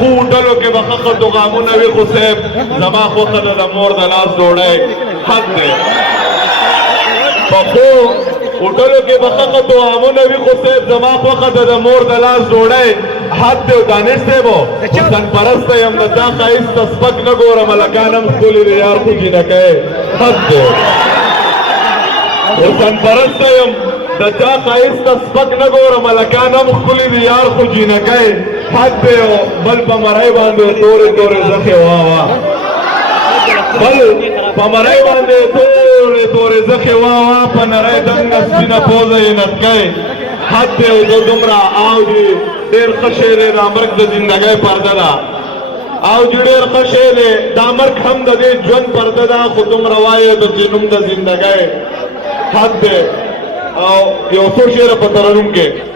ډلو کې به خخت و غامونه وي خو صاحب زما خوښه ده د مور د لاس ډوډۍ حق دی پخو ډلو کې به خخت و غامونه وي خو صاحب زما خوښه ده د مور د لاس ډوډۍ حق دی دانش صاحبو حسن پرسته یم د چا ښایسته سپک نه ګورم هلکان هم ښکلي دي یار خو جینکۍ حق دی حسن پرسته یم د چا ښایسته سپک نه ګورم هلکان هم ښکلي دي یار خو جینکۍ حد دی بل په مرۍ باندې تورې تورې زخې واوا بل په مرۍ باندې تورې تورې زخې واوا په نرۍ دنګه سپینه پوزه یې نتکی حد دی زه دومره او جي ډېر ښه شی دی دا مرګ د زندګۍ پرده ده او جي ډېر ښه شی دی دا مرګ هم د دې ژوند پرده ده خو دومره وایې د چې نوم د زندګۍ حد دی او یو څو شعره په ترنم کې